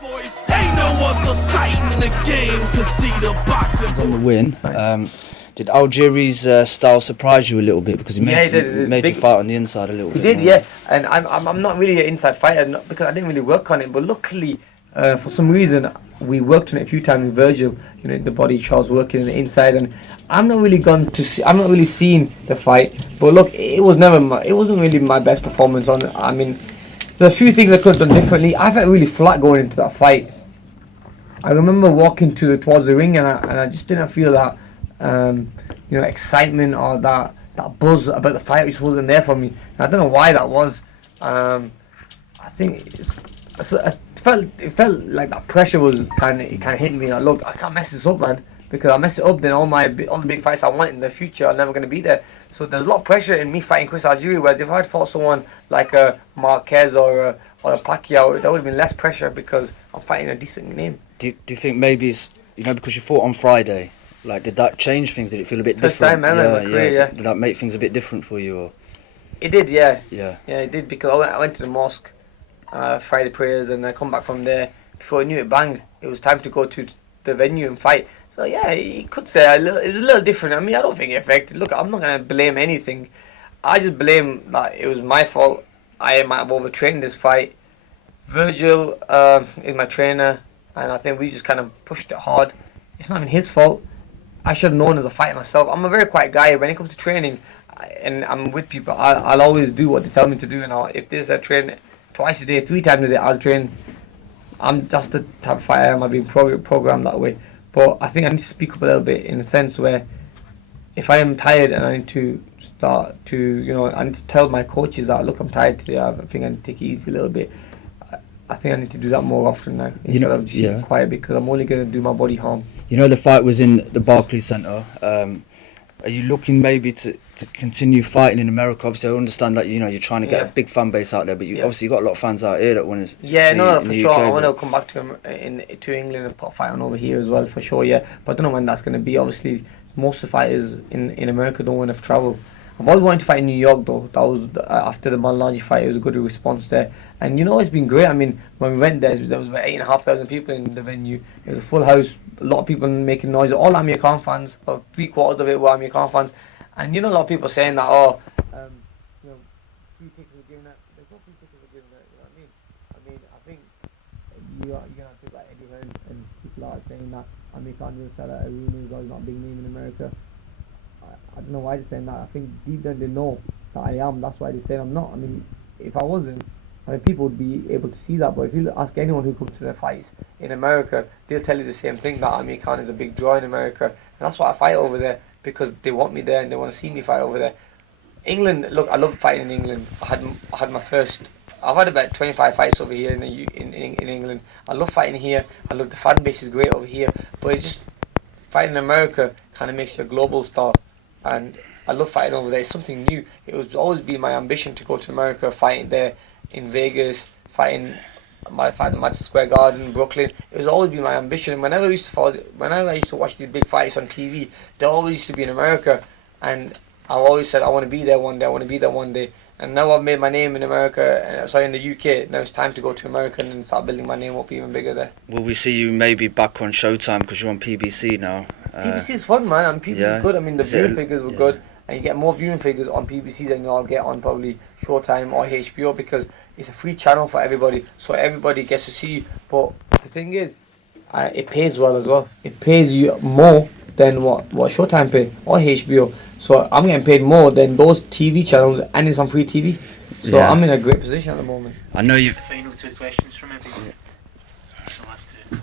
Voice. Ain't no other sight in the game could see the boxing. On the win, did Algieri's style surprise you a little bit because he made, made you fight on the inside a little bit? He did, yeah. And I'm not really an inside fighter because I didn't really work on it. But luckily, for some reason, we worked on it a few times with Virgil. You know, the body Charles working on the inside, and I'm not really seeing the fight. But look, it wasn't really my best performance on it. I mean, there's a few things I could have done differently. I felt really flat going into that fight. I remember walking towards the ring, and I just didn't feel that excitement or that buzz about the fight, which wasn't there for me. And I don't know why that was. I think it felt like that pressure was kind of hitting me. Like, look, I can't mess this up, man. Because I mess it up, then all the big fights I want in the future are never going to be there. So there's a lot of pressure in me fighting Chris Algieri. Whereas if I had fought someone like a Marquez or a Pacquiao, there would have been less pressure because I'm fighting a decent name. Do you think maybe it's, because you fought on Friday, like did that change things? Did it feel a bit different? First time ever in my career, yeah. Did that make things a bit different for you? Or? It did, yeah. Yeah, it did, because I went to the mosque, Friday prayers, and I come back from there. Before I knew it, bang, it was time to go to the venue and fight. So yeah, you could say it was a little different. I mean, I don't think it affected. Look, I'm not gonna blame anything. I just blame that it was my fault. I might have overtrained this fight. Virgil is my trainer, and I think we just kind of pushed it hard. It's not even his fault. I should have known as a fighter myself. I'm a very quiet guy when it comes to training, and I'm with people. I'll always do what they tell me to do, and if there's a train twice a day, 3 times a day, I'll train. I'm just the type of fighter I am. I've been programmed that way. But I think I need to speak up a little bit in the sense where if I am tired and I need to start to, I need to tell my coaches that, look, I'm tired today. I think I need to take it easy a little bit. I think I need to do that more often now instead of just being quiet, because I'm only going to do my body harm. The fight was in the Barclays Centre. Are you looking maybe to continue fighting in America? Obviously, I understand that you're trying to get a big fan base out there, but obviously you've got a lot of fans out here that want to. Yeah, no, for sure. I want to come back to England and put a fight on over here as well, for sure. Yeah, but I don't know when that's going to be. Obviously, most of the fighters in America don't want to travel. I've always wanted to fight in New York though. That was after the Malnaji fight. It was a good response there, and it's been great. I mean, when we went there was about 8,500 people in the venue. It was a full house. A lot of people making noise. All Amir Khan fans. Well, 3/4 of it were Amir Khan fans. And a lot of people saying that, free tickets were given out. There's no free tickets were given out, you know what I mean? I think you're going to have people like Eddie Hearn and people are saying that Amir Khan will sell out arenas or he's not a big name in America. I don't know why they're saying that. I think deep down they know that I am. That's why they say I'm not. I mean, if I wasn't, people would be able to see that. But if you ask anyone who comes to their fights in America, they'll tell you the same thing, that Amir Khan is a big draw in America. And that's why I fight over there, because they want me there and they want to see me fight over there. England, look, I love fighting in England. I've had about 25 fights over here in England. I love fighting here. I love the fan base is great over here. But it's just fighting in America kind of makes you a global star. And I love fighting over there. It's something new. It was always been my ambition to go to America, fighting there in Vegas, fighting at Madison Square Garden, Brooklyn. It was always been my ambition. And whenever I used to watch these big fights on TV, they always used to be in America. And I always said I want to be there one day. I want to be there one day. And now I've made my name in America, in the UK. Now it's time to go to America and start building my name up even bigger there. Will we see you maybe back on Showtime because you're on PBC now? PBC is fun, man. And PBC is good. I mean, the viewing figures were good. And you get more viewing figures on PBC than you'll get on probably Showtime or HBO, because it's a free channel for everybody. So everybody gets to see you. But the thing is, it pays well as well. It pays you more than what Showtime pay or HBO. So I'm getting paid more than those TV channels, and it's on free TV. So I'm in a great position at the moment. I know you've... Final 2 questions from everybody. The last 2.